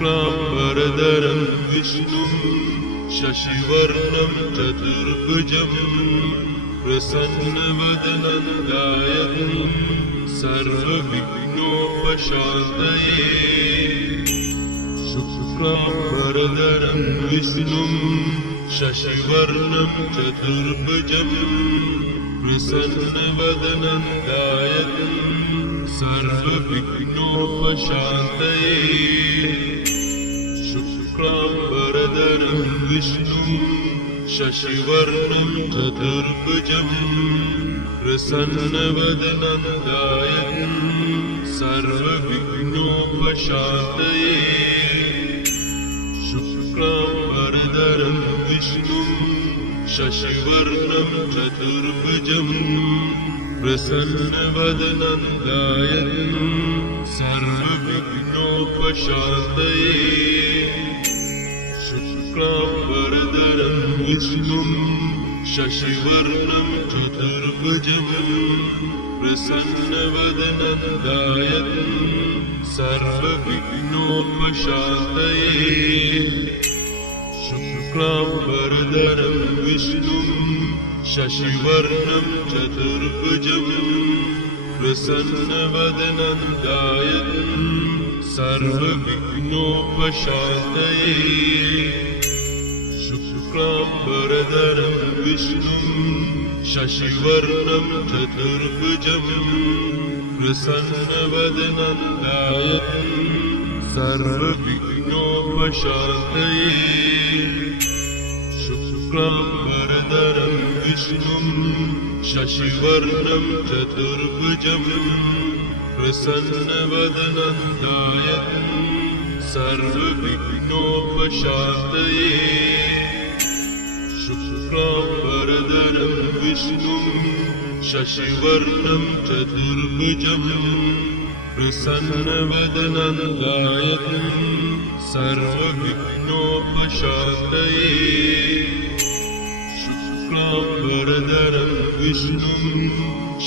शुक्लाम्बरधरं विष्णुं शशिवर्णं चतुर्भुजं प्रसन्नवदनं ध्यायेत् सर्वविघ्नोपशान्तये। शुक्लाम्बरधरं विष्णुं शशिवर्णं चतुर्भुजं प्रसन्नवदनं ध्यायेत् सर्वविघ्नोपशान्तये। शुक्लाम्बरधरं विष्णुं शशिवर्णं चतुर्भुजं प्रसन्नवदनं ध्यायेत् सर्वविघ्नोपशान्तये। शुक्लाम्बरधरं विष्णुं शशिवर्णं चतुर्भुजं प्रसन्नवदनं ध्यायेत् सर्वविघ्नोपशान्तये। शुक्लाम्बरधरं विष्णुं शशिवर्णं चतुर्भुजं प्रसन्नवदनं ध्यायेत् सर्वविघ्नोपशान्तये। शुक्लाम्बरधरं विष्णुं शशिवर्णं चतुर्भुजं प्रसन्नवदनं ध्यायेत् सर्वविघ्नोपशान्तये। शुक्लाम्बरधरं विष्णुं शशिवर्णं चतुर्भुजं प्रसन्नवदनं ध्यायेत् सर्वविघ्नोपशान्तये। शुक्लाम्बरधरं विष्णुं शशिवर्णं चतुर्भुजं प्रसन्नवदनं ध्यायेत् सर्वविघ्नोपशान्तये। शुक्लाम्बरधरं विष्णुं शशिवर्णं चतुर्भुजं प्रसन्नवदनं ध्यायेत् सर्वविघ्नोपशान्तये। शुक्लाम्बरधरं विष्णुं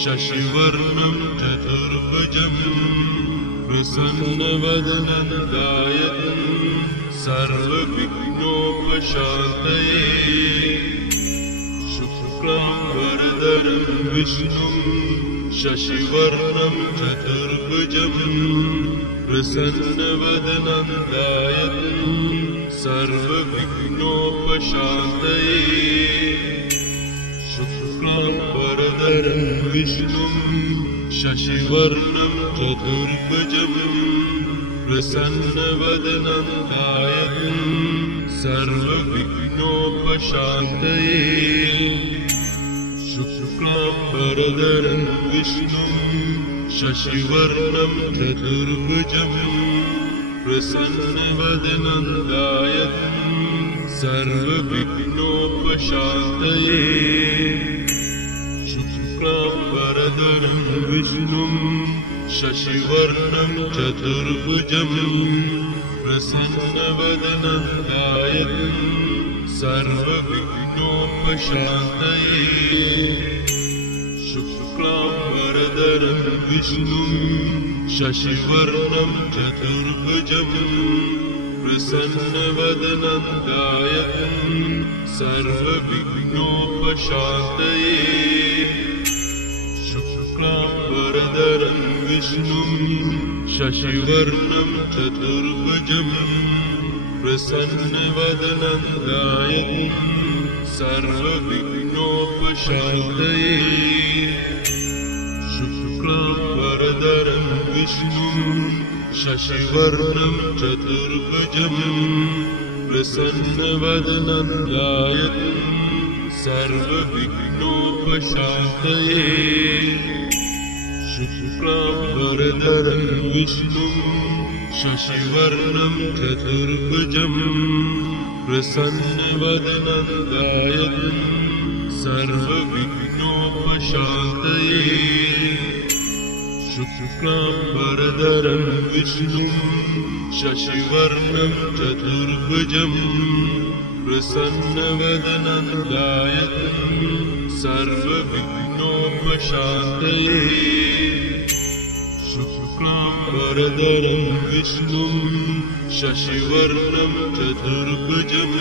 शशिवर्णं चतुर्भुजं प्रसन्नवदनं ध्यायेत् सर्वविघ्नोपशान्तये। शुक्लाम्बरधरं विष्णुं शशिवर्णं चतुर्भुजं प्रसन्नवदनं ध्यायेत् सर्वविघ्नोपशान्तये। शुक्लाम्बरधरं विष्णुं शशिवर्णं चतुर्भुजं प्रसन्नवदनं ध्यायेत् सर्वविघ्नोपशान्तये। शुक्लाम्बरधरं विष्णुं शशिवर्णं चतुर्भुजं प्रसन्नवदनं ध्यायेत् सर्वविघ्नोपशान्तये। शुक्लाम्बरधरं विष्णुं शशिवर्णं चतुर्भुजं प्रसन्नवदनं ध्यायेत् सर्वविघ्नोपशान्तये। शुक्लाम्बरधरं विष्णुं शशिवर्णं चतुर्भुजं प्रसन्नवदनं ध्यायेत् सर्वविघ्नोपशान्तये। शुक्लाम्बरधरं विष्णुं शशिवर्णं चतुर्भुजं प्रसन्नवदनं ध्यायेत् सर्वविघ्नोपशान्तये। शुक्लाम्बरधरं विष्णुं शशिवर्णं चतुर्भुजं प्रसन्नवदनं ध्यायेत् सर्वविघ्नोपशान्तये। शुक्लाम्बरधरं विष्णुं शशिवर्णं चतुर्भुजं प्रसन्नवदनं ध्यायेत् सर्वविघ्नोपशान्तये। शुक्लाम्बरधरं विष्णुं शशिवर्णं चतुर्भुजं प्रसन्नवदनं ध्यायेत् सर्वविघ्नोपशान्तये। शुक्लाम्बरधरं विष्णुं शशिवर्णं चतुर्भुजं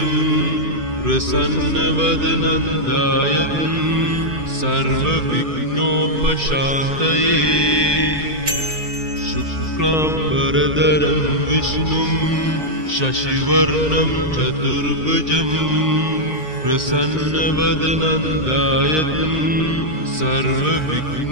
प्रसन्नवदनं ध्यायेत् सर्वविघ्नोपशान्तये शुक्लाम्बरधरं विष्णुं शशिवर्णं चतुर्भुजं प्रसन्नवदनं ध्यायेत् सर्वविघ्नोपशान्तये